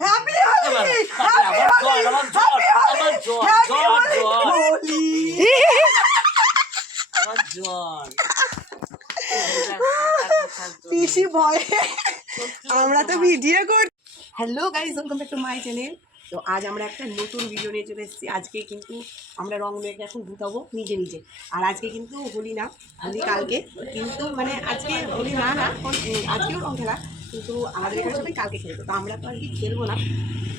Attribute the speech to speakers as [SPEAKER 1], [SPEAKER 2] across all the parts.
[SPEAKER 1] Happy Holi
[SPEAKER 2] জ্বর, জ্বর, জ্বর।
[SPEAKER 1] হোলি
[SPEAKER 2] জ্বর।
[SPEAKER 1] পিসি ভয়ে আমরা তো ভিডিও কর hello guys welcome back to my channel তো আজ আমরা একটা নতুন ভিডিও নিয়ে চলে এসেছি। আজকে কিন্তু আমরা রং মেঘ এখন ঢুকাবো নিজে নিজে। আর আজকে কিন্তু হোলি না হোলি কালকে। কিন্তু মানে আজকে হোলি না না আজকেও রং খেলা। কিন্তু আমাদের এখানে সবাই কালকে খেলব। তো আমরা তো আর কি খেলব না।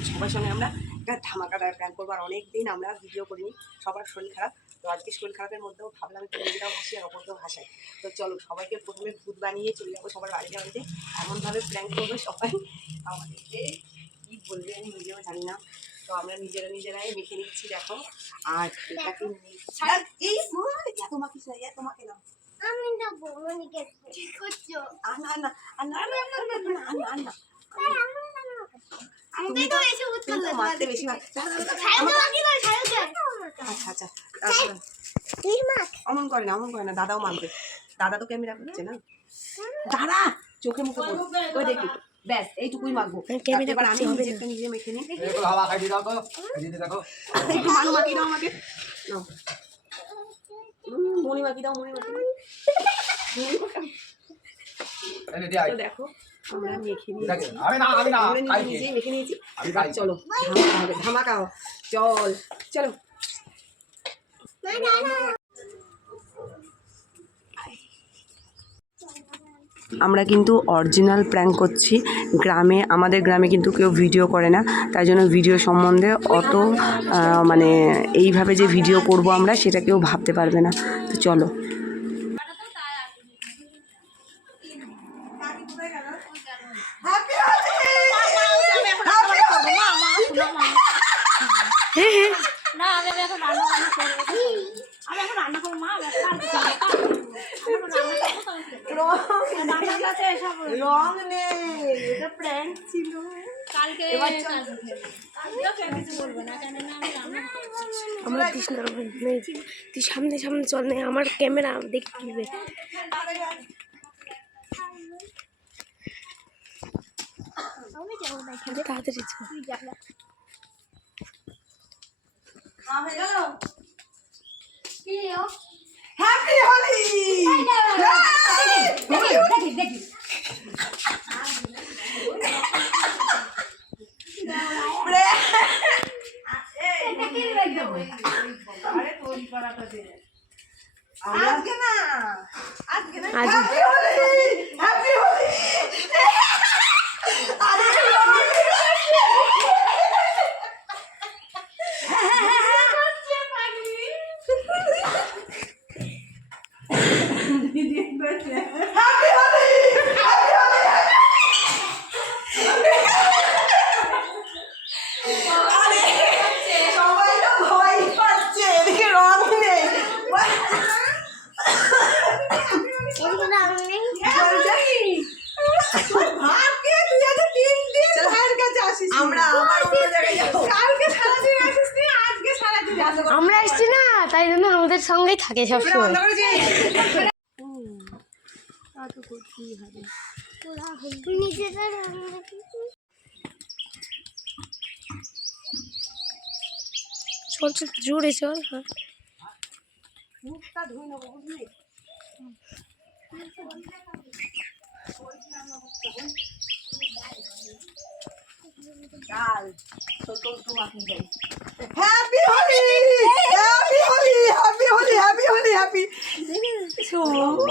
[SPEAKER 1] সবার সঙ্গে আমরা একটা ধামাকাদার প্ল্যান করব। আর অনেক দিন আমরা ভিডিও করিনি। সবার শরীর খারাপ। তো আজকে শরীর খারাপের মধ্যেও ভাবলাম একটু নিজেরাও হাসি আর অপরকেও হাসাই। তো চলো সবাইকে প্রথমে ভূত বানিয়ে চলে যাব সবার বাড়িতে বাড়িতে এমনভাবে প্ল্যান করব সবাই। আমাদেরকে কী বলবে আমি নিজেও জানি না। তো আমরা নিজেরা নিজেরাই মেখে নিচ্ছি দেখো। আর এটাকে এত মাখে না
[SPEAKER 3] আমি করছ। আমি তো এসে
[SPEAKER 1] মারতে বেশি মার- আচ্ছা আচ্ছা আচ্ছা। অমন করে না অমন করে না দাদাও মানবে দাদা তো ক্যামেরা করছে না দাঁড়া চোখে মুখে ওই দেখি ব্যাস এইটুকুই মাখবো
[SPEAKER 4] ক্যামেরা
[SPEAKER 1] এবার আমি নিজে একটা নিজে মেখে নিই
[SPEAKER 5] একটু হাওয়া খাই দিয়ে দাও তো দিদি দেখো
[SPEAKER 1] একটু মানু মাখি দাও আমাকে মণি মাখি দাও মণি মাখি দেখো আমরা মেখে নিয়েছি। আমরা। নিজেই মেখে। চলো ধামাকা হবে ধামাকা চল চলো। আমরা কিন্তু অরিজিনাল প্র্যাঙ্ক করছি। গ্রামে আমাদের গ্রামে কিন্তু কেউ ভিডিও করে না। তাই জন্য ভিডিও সম্বন্ধে অত মানে এইভাবে যে ভিডিও করব আমরা সেটা কেউ ভাবতে পারবে না। তো চলো।
[SPEAKER 4] আমি এখন রান্না করব মা।
[SPEAKER 6] আমার নেই তুই সামনে সামনে চল না আমার ক্যামেরা দেখে তুলবে
[SPEAKER 3] আমি
[SPEAKER 6] তাড়াতাড়ি চল
[SPEAKER 1] হ্যাপি হোলি আজকে না আজকে না। Happy Holi happy Holi. Happy Holi আরে সবাই তো ভয় পাচ্ছে এদিকে রং নেই
[SPEAKER 3] এদিকে না আমি নেই আমরা আবার অন্য জায়গায় যাব কালকে সারাদিন আসিস তুই আজকে সারাদিন আসব
[SPEAKER 6] আমরা এসছি না তাই জন্য আমাদের সঙ্গেই থাকে সবসময়। চল চল জোরে চল হ্যাঁ
[SPEAKER 1] নেব বুঝলি ডাল ছোট একটু মাখি যাই happy Holi happy Holi happy Holi happy Holi happy
[SPEAKER 3] কানে মুখে লাগিয়ে দিচ্ছি সারাবার খুব লাগে তো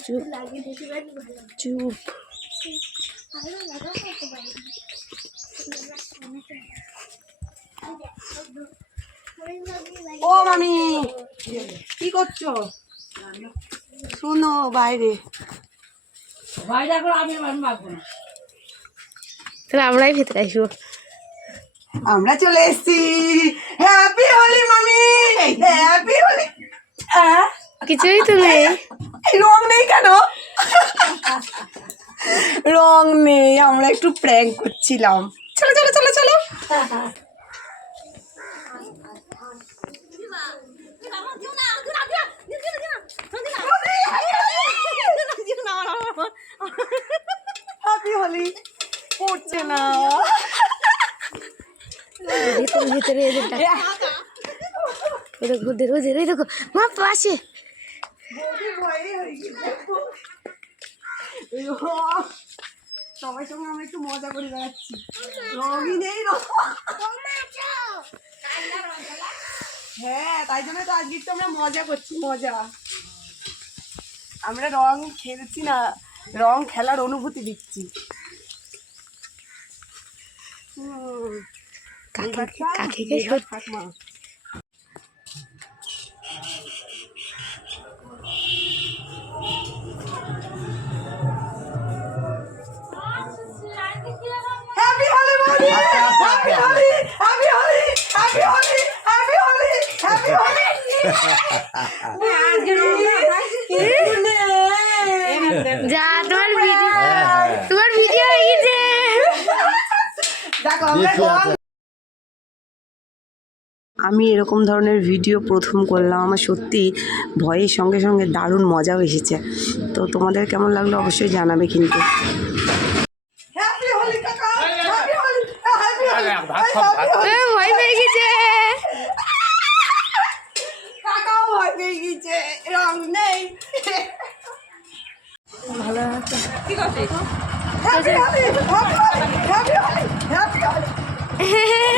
[SPEAKER 6] চুপ। চুপ
[SPEAKER 1] ও মামি কি করছ শোনো বাইরে।
[SPEAKER 2] বাইরে করে আমি আমি মাখবো না।
[SPEAKER 6] তাহলে আমরাই ভেতরে আসব।
[SPEAKER 1] আমরা চলে এসেছি। হ্যাপি হোলি মামি হ্যাপি হোলি
[SPEAKER 6] কিছুই তো নেই।
[SPEAKER 1] রং নেই কেন? রং নেই আমরা একটু প্র্যাঙ্ক করছিলাম। চলো চলো চলো চলো। হলি পড়ছে না।
[SPEAKER 6] ভেতরে ভেতরে এই দেখো এই দেখো মা পাশে
[SPEAKER 1] সবার সঙ্গে আমরা একটু মজা করে বেড়াচ্ছি। রঙই নেই রং হ্যাঁ তাই জন্য তো আজকে একটু আমরা মজা করছি মজা। আমরা রং খেলছি না রং খেলার অনুভূতি দিচ্ছি
[SPEAKER 6] কাকে কাকে
[SPEAKER 1] এইবার আমি এরকম ধরনের ভিডিও প্রথম করলাম আমার সত্যি ভয়ের সঙ্গে সঙ্গে দারুণ মজাও এসেছে। তো তোমাদের কেমন লাগল অবশ্যই জানাবে কিন্তু।
[SPEAKER 5] ভাত খাও ভাত
[SPEAKER 6] ভয় পেয়ে গেছে।
[SPEAKER 1] কাকাও ভয় পেয়ে গেছে রং নেই।
[SPEAKER 6] ভালো আছে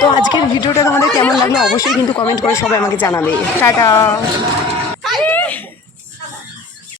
[SPEAKER 1] তো আজকের ভিডিওটা তোমাদের কেমন লাগল অবশ্যই কিন্তু কমেন্ট করে সবাই আমাকে জানাবে। টাটা।